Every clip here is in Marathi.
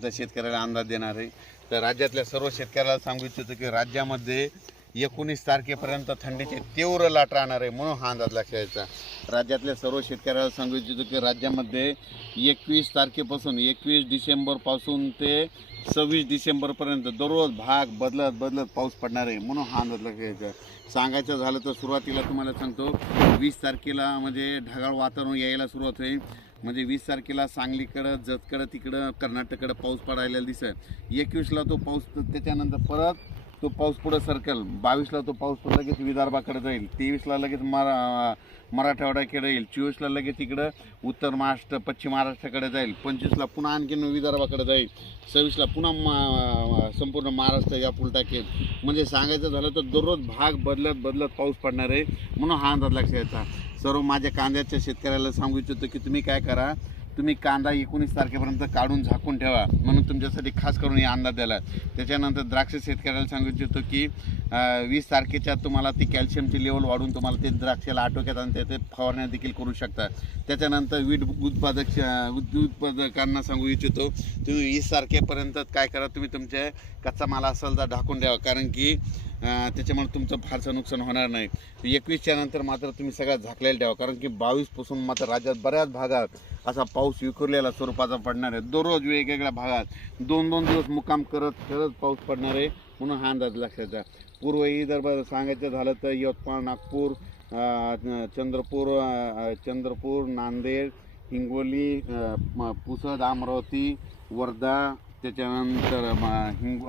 शेतकऱ्याला अंदाज देणार आहे. तर राज्यातल्या सर्व शेतकऱ्याला सांगू इच्छितो की राज्यामध्ये एकोणीस तारखेपर्यंत थंडीची तीव्र लाट राहणार आहे म्हणून हा अंदाज लक्षायचा राज्यातल्या सर्व शेतकऱ्याला सांगू इच्छितो की राज्यामध्ये एकवीस तारखेपासून एकवीस डिसेंबरपासून ते सव्वीस डिसेंबरपर्यंत दररोज भाग बदलत बदलत पाऊस पडणार आहे म्हणून हा अंदाज लक्षायचा सांगायचं झालं तर सुरुवातीला तुम्हाला सांगतो वीस तारखेला म्हणजे ढगाळ वातावरण यायला सुरुवात होईल. म्हणजे वीस तारखेला सांगलीकडं जतकडं तिकडं कर्नाटककडं पाऊस पडायला दिसत एकवीसला तो पाऊस त्याच्यानंतर परत तो पाऊस पुढं सरकेल. बावीसला तो पाऊस लगेच विदर्भाकडे जाईल. तेवीसला लगेच मरा मराठवाड्याकडे येईल. चोवीसला लगेच इकडं उत्तर महाराष्ट्र पश्चिम महाराष्ट्राकडे जाईल. पंचवीसला पुन्हा आणखीन विदर्भाकडे जाईल. सव्वीसला पुन्हा मा संपूर्ण महाराष्ट्र या पुल टाकेल म्हणजे सांगायचं झालं तर दररोज भाग बदलत बदलत पाऊस पडणार आहे म्हणून हा अंदाज लक्षात यायचा सर्व माझ्या कांद्याच्या शेतकऱ्याला सांगू इच्छितो की तुम्ही काय करा तुम्ही कांदा एकोणीस तारखेपर्यंत काढून झाकून ठेवा. म्हणून तुमच्यासाठी खास करून हे अंदाज दिला त्याच्यानंतर द्राक्ष शेतकऱ्याला सांगू इच्छितो की वीस तारखेच्या तुम्हाला ती कॅल्शियमची लेवल वाढून तुम्हाला ते द्राक्षाला आटोक्यात आणि त्याचे फवारण्या देखील करू शकता त्याच्यानंतर वीट उत्पादक उत्पादकांना सांगू इच्छितो तुम्ही वीस तारखेपर्यंत काय करा तुम्ही तुमचे कच्चा माल असेल तर ढाकून द्यावा कारण की त्याच्यामुळे तुमचं फारसं नुकसान होणार नाही. एकवीसच्या नंतर मात्र तुम्ही सगळ्यात झाकलेलं ठेवा कारण की बावीसपासून मात्र राज्यात बऱ्याच भागात असा पाऊस विखुरलेला स्वरूपाचा पडणार आहे. दररोज वेगवेगळ्या भागात दोन दोन दिवस मुक्काम करत करत पाऊस पडणार आहे. म्हणून हा अंदाज लक्षात घ्या पूर्व विदर्भ सांगायचं झालं तर यवतमाळ नागपूर चंद्रपूर चंद्रपूर नांदेड हिंगोली म- पुसद अमरावती वर्धा त्याच्यानंतर हिंग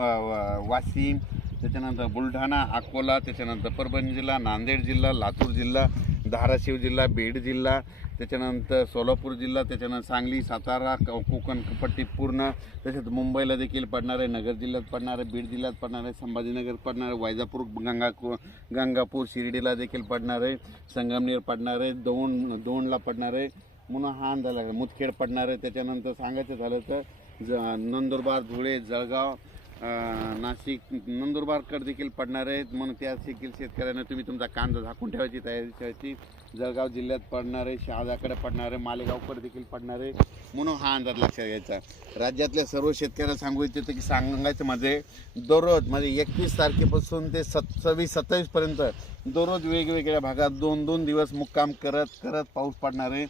वाशिम त्याच्यानंतर बुलढाणा अकोला त्याच्यानंतर परभणी जिल्हा नांदेड जिल्हा लातूर जिल्हा धाराशिव जिल्हा बीड जिल्हा त्याच्यानंतर सोलापूर जिल्हा त्याच्यानंतर सांगली सातारा क- कोकण पट्टी पूर्ण. तसेच मुंबईला देखील पडणार आहे नगर जिल्ह्यात पडणार आहे बीड जिल्ह्यात पडणार आहे संभाजीनगर पडणार आहे वैजापूर गंगापूर गंगापूर शिर्डीला देखील पडणार आहे संगमनेर पडणार आहे दौंड दौंडला पडणार आहे. म्हणून हा अंदाज आहे मुदखेड पडणार आहे. त्याच्यानंतर सांगायचं झालं तर ज नंदुरबार धुळे जळगाव नाशिक नंदुरबारकर देखील पडणार आहेत. म्हणून त्या देखील शेतकऱ्यांना तुम्ही तुमचा कांदा झाकून ठेवायची तयारी ठेवायची. जळगाव जिल्ह्यात पडणार आहे शहादाकडे पडणार आहे मालेगावकडे देखील पडणार आहे. म्हणून हा अंदाज लक्षात घ्यायचा. राज्यातल्या सर्व शेतकऱ्याला सांगू इच्छितो की सांगायचं म्हणजे दररोज म्हणजे एकवीस तारखेपासून ते सत् सव्वीस सत्तावीसपर्यंत दररोज वेगवेगळ्या भागात दोन दोन दिवस मुक्काम करत करत पाऊस पडणार आहे.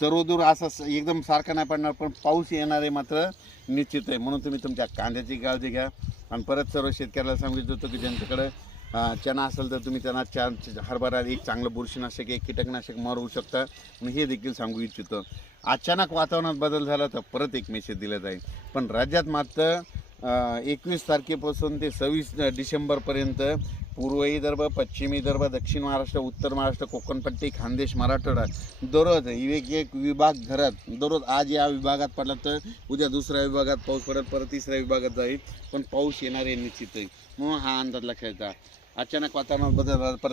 सर्वदूर असा एकदम सारखा नाही पडणार पण पाऊस येणार आहे मात्र निश्चित आहे. म्हणून तुम्ही तुमच्या कांद्याची काळजी घ्या. आणि परत सर्व शेतकऱ्याला सांगू इच्छितो की ज्यांच्याकडे चना असेल तर तुम्ही त्यांना चा हरभरा एक चांगलं बुरशीनाशक एक कीटकनाशक मारू शकता. मी हे देखील सांगू इच्छितो. अचानक वातावरणात बदल झाला तर परत एक मेसेज दिला जाईल. पण राज्यात मात्र एकवीस तारखेपासून ते सव्वीस डिसेंबरपर्यंत पूर्व विदर्भ पश्चिम विदर्भ दक्षिण महाराष्ट्र उत्तर महाराष्ट्र कोकणपट्टी खानदेश मराठवाडा. दररोज एक एक विभाग घरात दररोज आज या विभागात पडला तर उद्या दुसऱ्या विभागात पाऊस पडत परत तिसऱ्या विभागात जाईल. पण पाऊस येणार आहे निश्चित आहे म्हणून हा अंदाज लक्षात घ्या. अचानक वातावरणात बदल झाला